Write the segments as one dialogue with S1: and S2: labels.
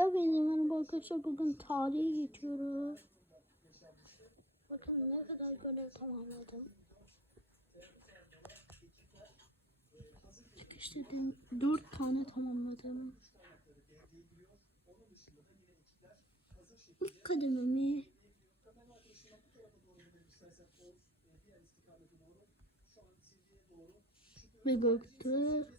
S1: Evet merhaba arkadaşlar bugün tarihi geçiyoruz. Bakın ne kadar görev tamamladım. Çıkışladım. Dört tane tamamladım. İlk kadememi ve Göktuğ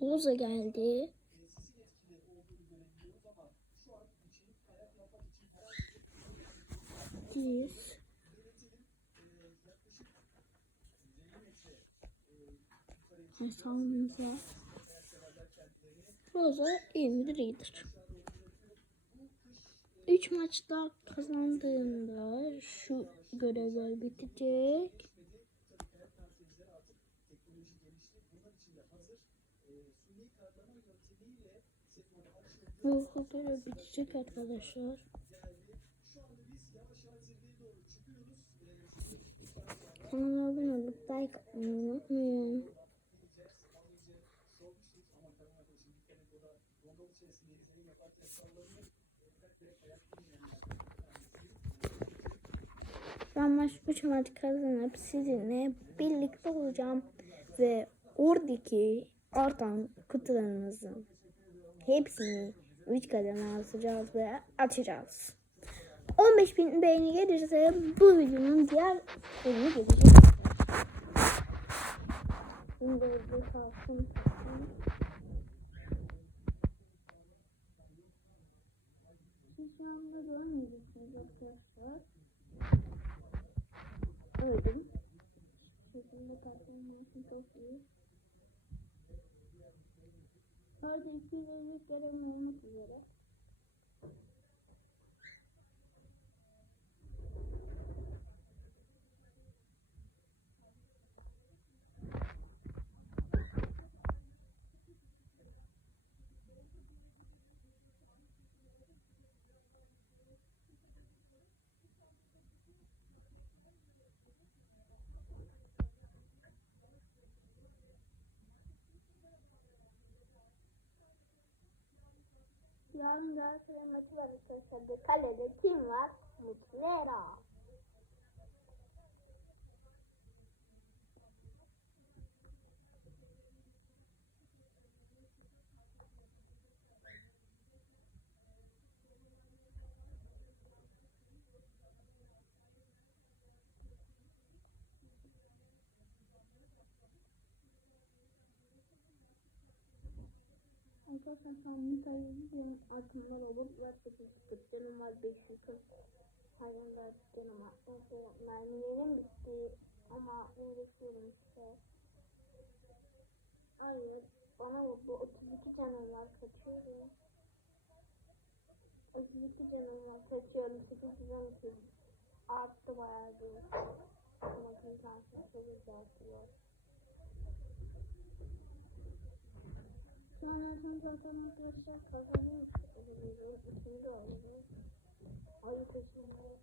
S1: Oza geldi. Yüz. Hesabımıza. Roza iyi midir iyidir. Üç maçta kazandığında şu görevler bitecek. Bu kadar bitecek arkadaşlar. Kanala abone olup like atmayı unutmayın. Ben maç 3 maç kazanıp sizinle birlikte olacağım ve oradaki artan kutularımızın hepsini 3 kademe alacağız ve açacağız. 15 bin beğeni gelirse bu videonun diğer bölümü gelecek. Şimdi kalsın. Şu anda görmeyeceksiniz arkadaşlar. Öldüm. Şekilde performansım çok iyi. Sadece 250 kere olmak üzere. Yarın Galatasaray maçı var arkadaşlar. Kalede kim var? Muslera. Arkadaşlar sanırım sayıyorum. Aklımda robot var. 840 canım var. 540 hayvan var. Canım var. Neyse mermilerim bitti. Ama uğraşıyorum işte. Hayır. Bana vurdu. 32 canım var. Kaçıyorum. 32 canım var. Kaçıyorum. 8 canım. Arttı bayağı bir. Bakın karşıma çok güzel Sonrasında zaten arkadaşlar. Ödülümüzün ikinci oldu. Ayı peşinde.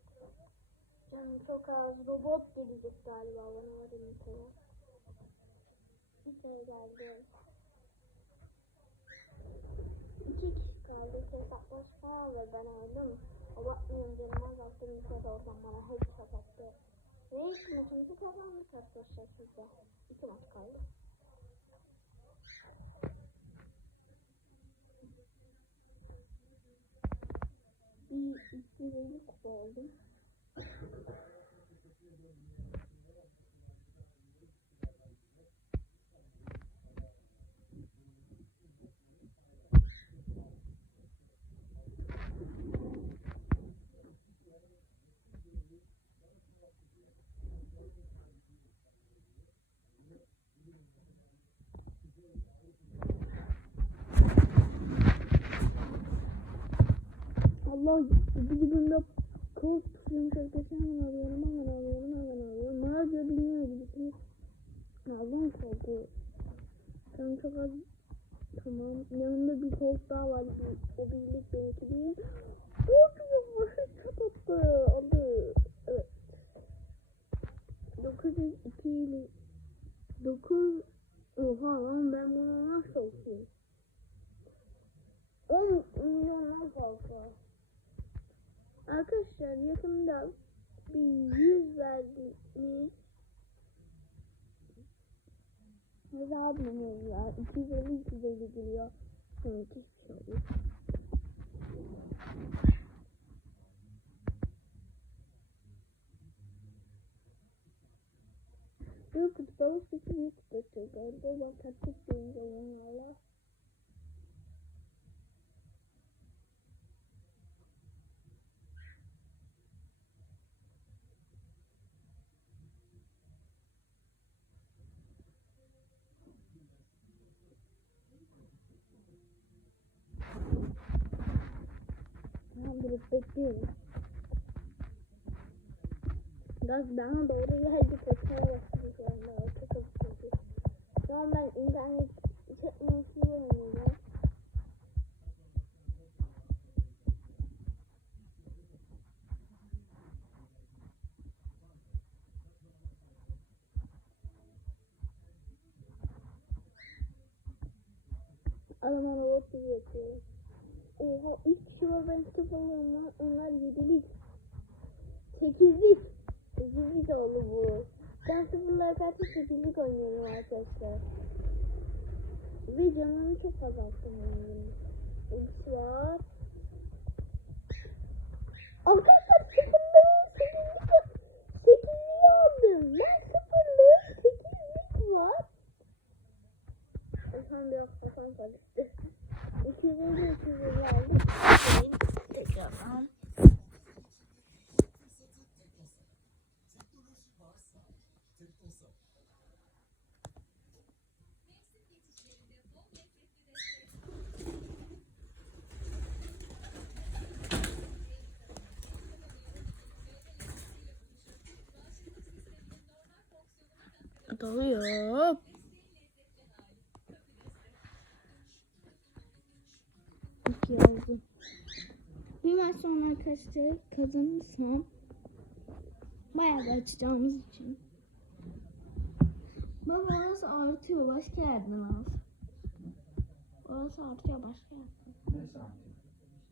S1: Canım çok az. Robot gelecek galiba bana var üniteye. Bir şey geldi. İki kişi kaldı. Hesaplaşma ve ben öldüm. O bakmıyorum canım az attı. Ünite de oradan bana headshot attı. Ve ilk maçımızı kazandık arkadaşlar sizde. İki maç kaldı. Bir iki yıllık Allah bir günde kol tutuyorum şarkısını hemen alıyorum hemen alıyorum hemen alıyorum. Ne yapıyor bilmiyorum. Bütün aldım koltuğu. Tam çok az tamam. Yanında bir koltuk daha var. O birlik benimki değil. Çok. Çok tatlı. Aldı. Evet. 902 ile 9 Oha lan ben bunu nasıl okuyayım? 10 milyondan fazla. Arkadaşlar yakında bir 100 verdiğiniz hesabımız var. 250 250 geliyor. Sonra hiçbir şey oluyor. Büyük kutuda sesi büyük kutuda gördü. Ben taktik diyeceğim valla. Kaldırıp bekliyorum. Gaz bana doğru geldi. Tekrar başlayacağım. Ben çok çünkü. Şu an ben internet çekmesini oynuyorum. Adam robot gibi yapıyor. Oha 3 kişi var ben sıfırlıyım lan. Onlar 7'lik. 8'lik. 8'lik oldu bu. Ben sıfırlar karşı 8'lik oynuyorum arkadaşlar. Ve canımı çok azalttım oyunun. X var. Arkadaşlar sıfırlığı 8'lik 8'lik aldım. Ben sıfırlığı 8'lik var. Efendim biraz kafam karıştı. 250 250 aldım. Tekrardan. Doluyor. İki yazdım. Bir maç sonra arkadaşlar kazanırsam bayağı da açacağımız için. Baba orası artıyor başka yerden al. Orası artıyor başka yerden.
S2: Neresi artık?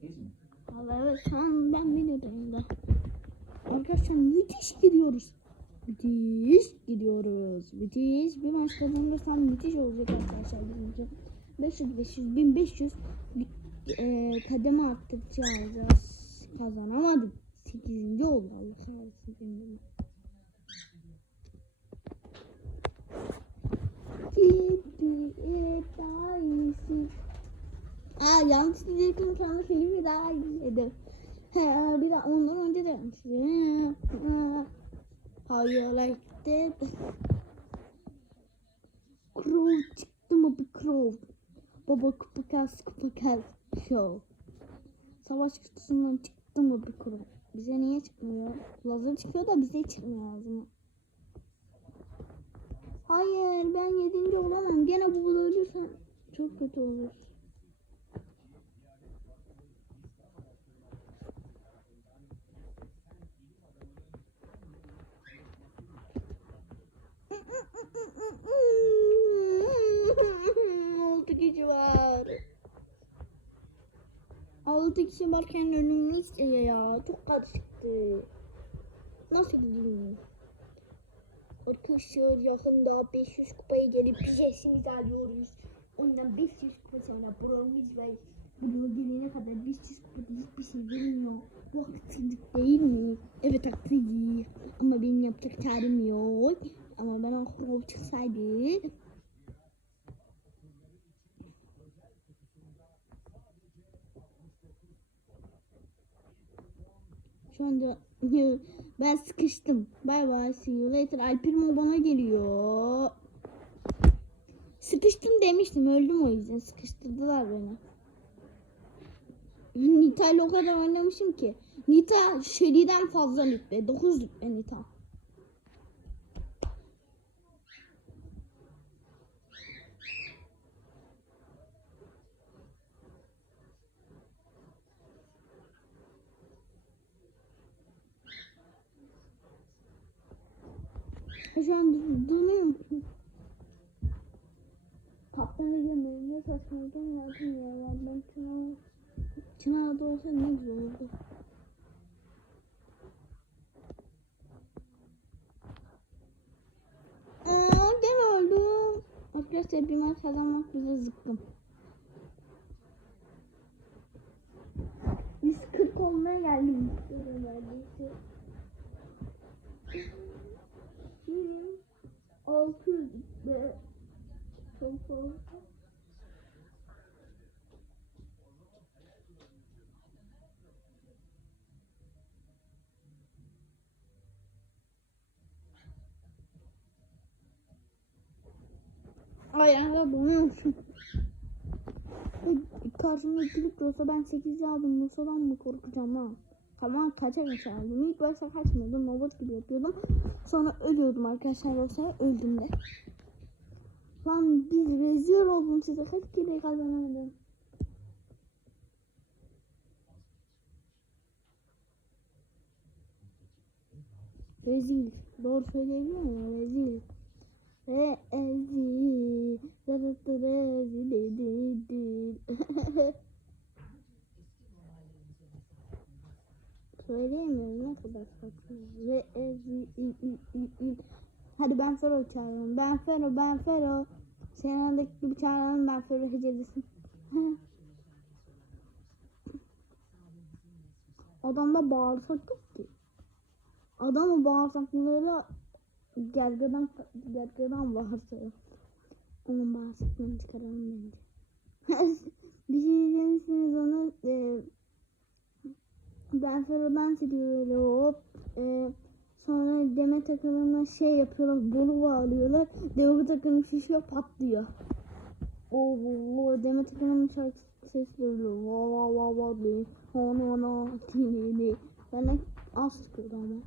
S2: İzmir.
S1: Valla evet şu an ben videodayım da. Arkadaşlar müthiş gidiyoruz. Müthiş gidiyoruz. Müthiş. Bir maç kazanırsam müthiş olacak arkadaşlar bizim için. 500 500 1500 e, kademe arttıkça alacağız. Kazanamadık. 8. oldu Allah kahretsin iyisi. Aa yanlış diyecektim sonra filmi daha iyi dedim. He, bir de ondan önce de yanlış dedim. Ha, How you like? Crow çıktı mı bir crow? Baba kupakas kupakas show. Savaş kutusundan çıktı mı bir crow? Bize niye çıkmıyor? Lazer çıkıyor da bize çıkmıyor ağzıma. Hayır ben yedinci olamam. Gene bu ölürsen çok kötü olur. Altı kişi var. Altı kişi varken önümüz şey ya çok karışıktı. Nasıl bileyim? Arkadaşlar yakında 500 kupaya gelip piyesimizi alıyoruz. Ondan 500 kupa sonra bronz var. Buraya gelene kadar 500 kupada hiçbir şey vermiyor. Bu haksızlık değil mi? Evet haksızlık. Ama benim yapacak çarem yok. Ama ben o çıksaydı Anda ben sıkıştım. Bye bye see you later. Alpirmo bana geliyor. Sıkıştım demiştim. Öldüm o yüzden. Sıkıştırdılar beni. Nita ile o kadar oynamışım ki. Nita Shelly'den fazla rütbe. 9 rütbe Nita. Şu an dönüyor musun? Kaptanı görmedim. Ne verdim ya. Ben Çınar... Çınar'da olsa ne güzel olurdu. Gene öldüm. Arkadaşlar bir maç kazanmak bize zıkkım. 140 olmaya geldim. 600 be. Çok fazla. Ayağına donuyorsun. Karşımda ikilik olsa ben 8 aldım. Musa'dan mı korkacağım ha? Tamam kaça kaça aldım. İlk başta kaçmıyordum. Robot gibi yapıyordum. Sonra ölüyordum arkadaşlar olsa öldüm de. Lan biz rezil oldum size. Kaç kere kazanamadım. Rezil. Doğru söyleyebiliyor muyum? Rezil. Rezil. Zarıtı rezil edildi. Söyleyemiyorum ne kadar saçma. Rezil. Hadi ben Fero çağırıyorum. Ben Fero, ben Fero. Senin yanındaki gibi çağıralım ben Fero hecelisin. Adamda bağırsak yok ki. Adamın bağırsakları gergedan gergedan bağırsağı. Onun bağırsaklarını çıkaralım bence. bir şey izlemişsiniz onu e, ben Fero'dan siliyor böyle hop e, sonra Demet Akalın'a şey yapıyorlar boru bağlıyorlar Demet Akalın şişiyor patlıyor. Oo Demet Akalın'ın şarkı sesleri va va va va diye ona ona tinini benden az çıkıyordu ama.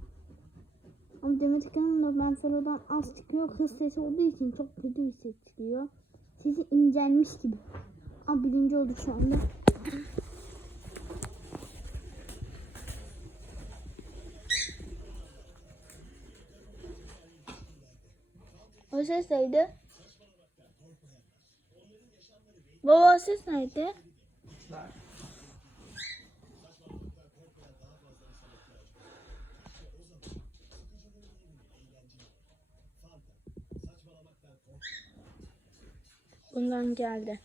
S1: Ama Demet Akalın da ben Fero'dan az çıkıyor kız sesi olduğu için çok kötü bir ses çıkıyor. Sesi incelmiş gibi. Aa birinci olduk şu anda. O ses neydi? Baba ses neydi? Bundan geldi.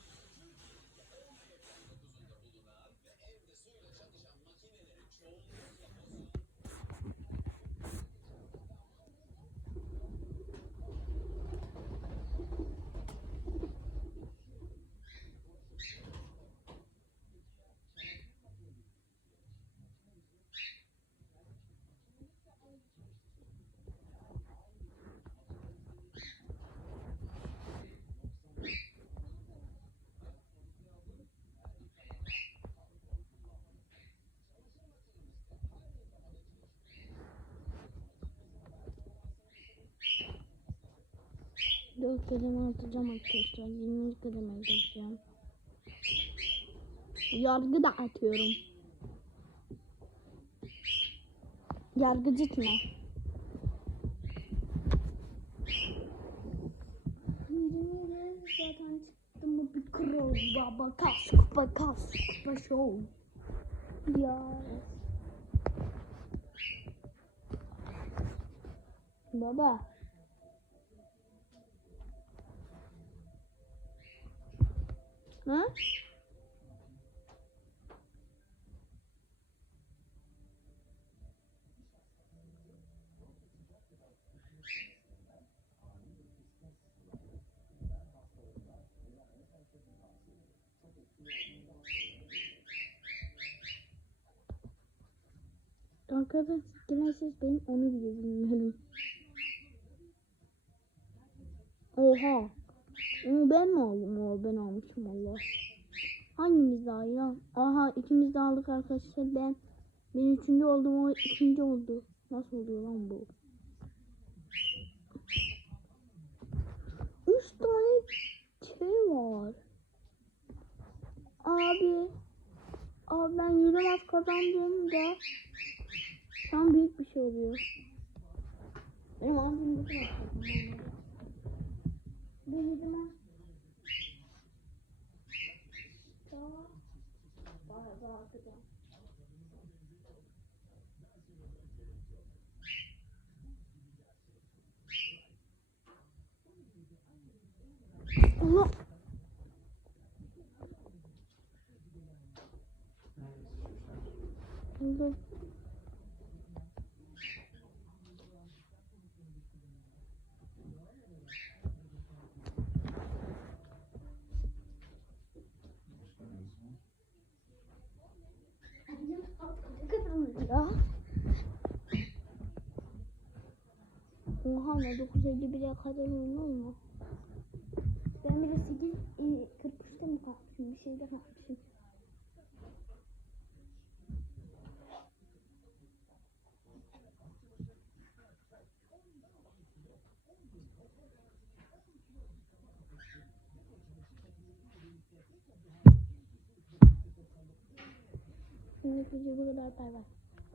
S1: Dört kademe atacağım arkadaşlar. 20 kademe atacağım. Yargı da atıyorum. O? Yirmi zaten çıktım bu bir kral baba kas kupa kas kupa show. Ya. Baba. Ha? Arkadaşlar gelen ses benim onu bile bilmiyorum. Oha. Ben mi aldım? O ben almışım Allah. Hangimiz daha lan? Aha ikimiz de aldık arkadaşlar. Ben ben üçüncü oldum o ikinci oldu. Nasıl oluyor lan bu? Üç tane şey var. Abi. Abi ben maç kazandığımda an büyük bir şey oluyor. Benim abim bu kadar. Denizime. Daha. Daha daha güzel. Allah. Allah. Kalma 9.51'e kadar oyun olma. Ben bile 8 e, 43'te mi kalkmışım? Bir şeyde kalkmışım. Video bu kadar. Bay bay.